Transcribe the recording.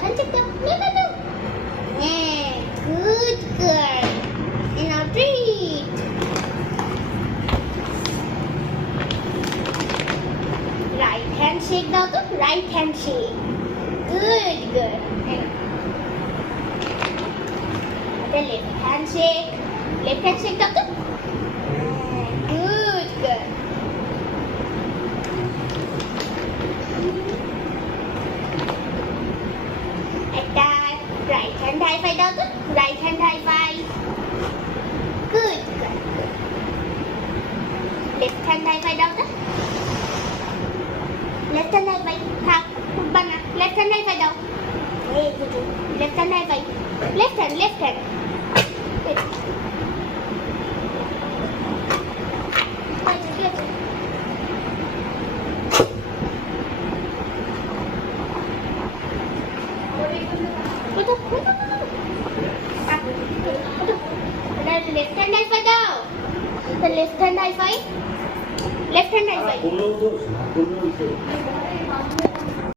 hand check daw. No, no, no. Yeah, good girl. And now treat. Right hand shake daw to. Right hand shake. Good girl. The left hand shake. Left hand shake daw to. Good girl. Right hand high five daw to. Right hand high five. Good girl. Left hand high five daw to. Left hand high five. Half. Bana. Left hand high five daw. Hey, good. Left hand high five. Left hand. Left hand. Good. Left hand high five daw. The left hand high five. Left hand high five.